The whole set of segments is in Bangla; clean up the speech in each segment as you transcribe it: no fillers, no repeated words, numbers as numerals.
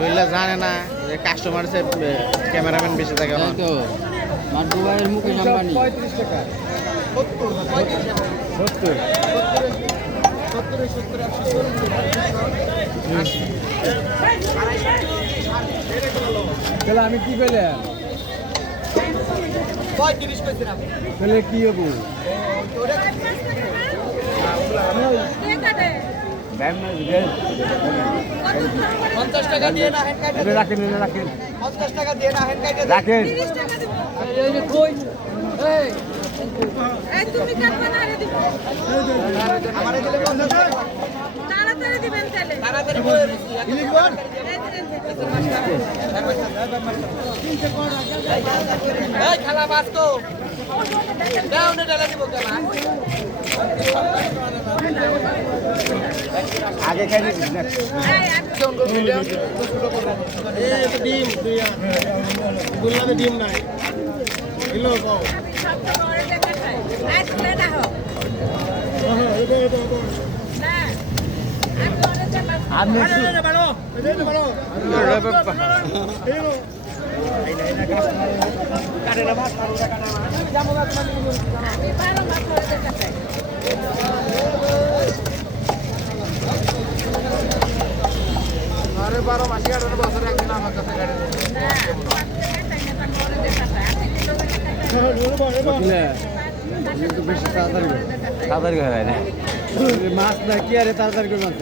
শৈলা জানে না যে কাস্টমার সে ক্যামেরাম্যান বেশি থাকে তাই তো আমার দুবাইয়ের মুকেশ আম্বানি 35 টাকা 70 তাহলে আমি কি পেলাম 35 পেয়েছিলাম তাহলে কি হবো পঞ্চাশ টাকা দিয়ে না রাখেন রাখেন 50 টাকা দিয়ে না রাখেন তুমি কাটবে না রে দিব আমারে দিলে 50 টাকা তাড়াতাড়ি দিবেন তাহলে তাড়াতাড়ি বলে ইলিশ বল এই খালা বাস তো দাও না ডালা দিব কেন আগে খাই দিস না এই তো ডিম তুই গুল্লাতে ডিম নাই হ্যালো কও আসলে না হোক না আমি ভালো এই ভালো কাটে না মাছ মারো টাকা না আমি যাবো না আমি 12 মাস ধরে যেতে চাই আরে 12 মাসে 18 বছর একদিন আমার কাছে গাড়ি কিন্তু বেশি তাড়াতাড়ি হয় না মাছ না কি আরে তাড়াতাড়ি করে মাছ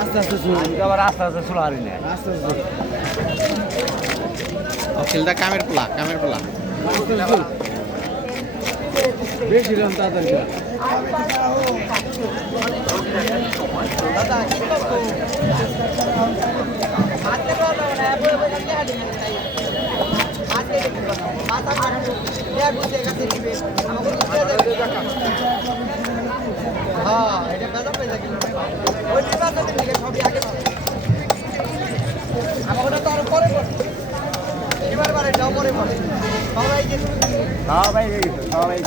আস্তে আস্তে শুরু আবার আস্তে আস্তে চলে হারি না আস্তে আস্তে অখিলদা কামের পোলা আস্তে আস্তে বেশি রকম তাড়াতাড়ি করে সবাই